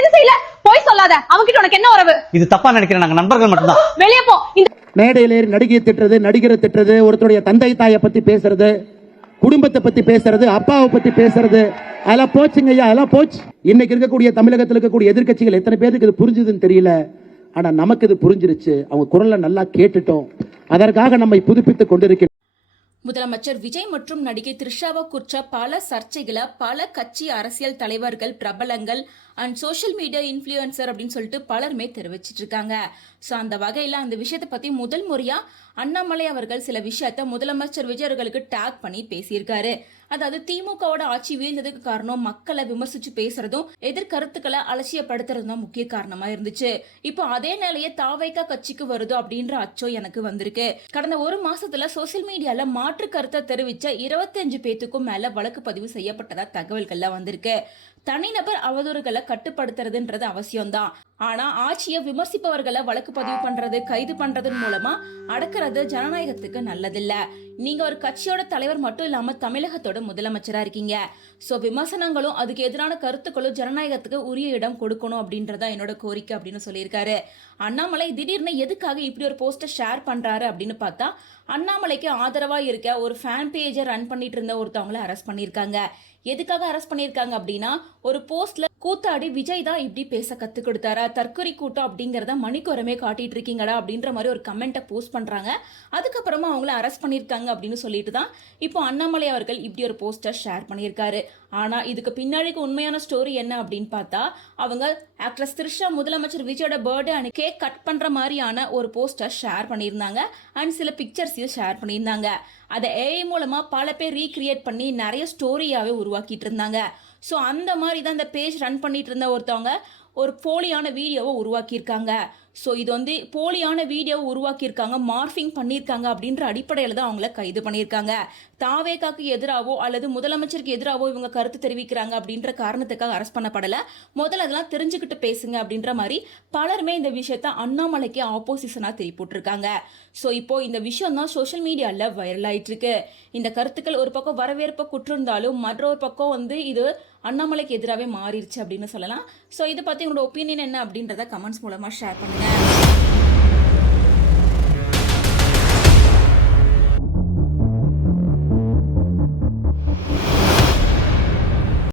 எதுவும் செய்யல. போய் சொல்லாத. அவங்கிட்ட உனக்கு என்ன உறவு? இது தப்பா நினைக்கிறேன், நாங்க நண்பர்கள் மட்டும்தான். வெளியே போ. மேடையில நடிகை திட்டுறது, நடிகரை திட்டுறது, ஒருத்தருடைய தந்தை தாயை பத்தி பேசுறது, குடும்பத்தை பத்தி பேசுறது, அப்பாவை பத்தி பேசுறது, அதெல்லாம் போச்சுங்க ஐயா, அதெல்லாம் போச்சு. இன்னைக்கு இருக்கக்கூடிய தமிழகத்தில் இருக்கக்கூடிய எதிர்க்கட்சிகள் எத்தனை பேருக்கு இது புரிஞ்சுதுன்னு தெரியல. ஆனா நமக்கு இது புரிஞ்சிருச்சு. அவங்க குரலை நல்லா கேட்டுட்டோம். அதற்காக நம்மை புதுப்பித்துக் கொண்டிருக்கிறோம். முதலமைச்சர் விஜய் மற்றும் நடிகை த்ரிஷாவை குறித்த பல சர்ச்சைகளை பல கட்சி அரசியல் தலைவர்கள், பிரபலங்கள் அண்ட் சோஷியல் மீடியா இன்ஃப்ளூயன்சர் அப்படின்னு சொல்லிட்டு பலருமே தெரிவிச்சிட்டு இருக்காங்க. ஸோ அந்த வகையில் அந்த விஷயத்தை பற்றி முதல் முறையாக அண்ணாமலை அவர்கள் சில விஷயத்த முதலமைச்சர் விஜய் அவர்களுக்கு டேக் பண்ணி பேசியிருக்காரு. அதாவது திமுகவோட ஆட்சி வீழ்ந்ததுக்கு காரணம் மக்களை விமர்சிச்சு பேசுறதும் எதிர்கருத்துக்களை அலட்சியப்படுத்துறதும் தான் முக்கிய காரணமா இருந்துச்சு. இப்போ அதே நிலையை தாவைக்கா கட்சிக்கு வருதோ அப்படின்ற அச்சம் எனக்கு வந்திருக்கு. கடந்த ஒரு மாசத்துல சோசியல் மீடியால மாற்று கருத்தை தெரிவிச்ச 25 பேத்துக்கும் மேல வழக்கு பதிவு செய்யப்பட்டதா தகவல்கள்லாம் வந்திருக்கு. தனிநபர் அவதூறுகளை கட்டுப்படுத்துறதுன்றது அவசியம்தான். ஆனா ஆட்சியை விமர்சிப்பவர்களை வழக்கு பதிவு பண்றது, கைது பண்றதன் மூலமா அடக்கிறது ஜனநாயகத்துக்கு நல்லதில்ல. நீங்க ஒரு கட்சியோட தலைவர் மட்டும் இல்லாம தமிழகத்தோட முதலமைச்சரா இருக்கீங்க. சோ விமர்சனங்களும் அதுக்கு எதிரான கருத்துக்களும் ஜனநாயகத்துக்கு உரிய இடம் கொடுக்கணும் அப்படின்றதா என்னோட கோரிக்கை அப்படின்னு சொல்லியிருக்காரு. அண்ணாமலை திடீர்னு எதுக்காக இப்படி ஒரு போஸ்டர் ஷேர் பண்றாரு அப்படின்னு பார்த்தா, அண்ணாமலைக்கு ஆதரவா இருக்க ஒரு ஃபேன் பேஜை ரன் பண்ணிட்டு இருந்த ஒருத்தவங்களை அரெஸ்ட் பண்ணியிருக்காங்க. எதுக்காக அரெஸ்ட் பண்ணியிருக்காங்க அப்படின்னா, ஒரு போஸ்ட்ல கூத்தாடி விஜய் தான் இப்படி பேச கத்து கொடுத்தாரா, தற்கொலை கூட்டம் அப்படிங்கறத மணிக்கொரமே காட்டிட்டு இருக்கீங்கடா அப்படின்ற மாதிரி ஒரு கமெண்ட்டை போஸ்ட் பண்றாங்க. அதுக்கப்புறமா அவங்கள அரெஸ்ட் பண்ணியிருக்காங்க அப்படின்னு சொல்லிட்டு தான் இப்போ அண்ணாமலை அவர்கள் இப்படி ஒரு போஸ்டர் ஷேர் பண்ணியிருக்காரு. ஆனா இதுக்கு பின்னாடி உண்மையான ஸ்டோரி என்ன அப்படின்னு பார்த்தா, அவங்க ஆக்ட்ரஸ் த்ரிஷா முதலமைச்சர் விஜயோட பர்த்டே அன்னைக்கு கேக் கட் பண்ற மாதிரியான ஒரு போஸ்டர் ஷேர் பண்ணியிருந்தாங்க அண்ட் சில பிக்சர்ஸையும் ஷேர் பண்ணியிருந்தாங்க. அதை ஏஐ மூலமா பல பேர் ரீக்ரியேட் பண்ணி நிறைய ஸ்டோரியாவே உருவாக்கிட்டு இருந்தாங்க. ஸோ அந்த மாதிரி தான் இந்த பேஜ் ரன் பண்ணிட்டு இருந்த ஒருத்தவங்க ஒரு போலியான வீடியோவை உருவாக்கியிருக்காங்க. ஸோ இது வந்து போலியான வீடியோவை உருவாக்கியிருக்காங்க, மார்ஃபிங் பண்ணியிருக்காங்க அப்படின்ற அடிப்படையில் தான் அவங்கள கைது பண்ணியிருக்காங்க. தாவேகாக்கு எதிராகவோ அல்லது முதலமைச்சருக்கு எதிராகவோ இவங்க கருத்து தெரிவிக்கிறாங்க அப்படின்ற காரணத்துக்காக அரெஸ்ட் பண்ணப்படலை. முதல்ல அதெல்லாம் தெரிஞ்சுக்கிட்டு பேசுங்க அப்படின்ற மாதிரி பலருமே இந்த விஷயத்த அண்ணாமலைக்கு ஆப்போசிஷனாக திருப்பிட்டுருக்காங்க. ஸோ இப்போ இந்த விஷயம் தான் சோஷியல் மீடியாவில் வைரல் ஆயிட்டு இருக்கு. இந்த கருத்துக்கள் ஒரு பக்கம் வரவேற்பை குற்றிருந்தாலும் மற்றொரு பக்கம் வந்து இது அண்ணாமலைக்கு எதிராகவே மாறிடுச்சு அப்படின்னு சொல்லலாம். ஸோ இதை பற்றி உங்களோட ஒப்பீனியன் என்ன அப்படின்றத கமெண்ட்ஸ் மூலமாக ஷேர் பண்ணுங்க.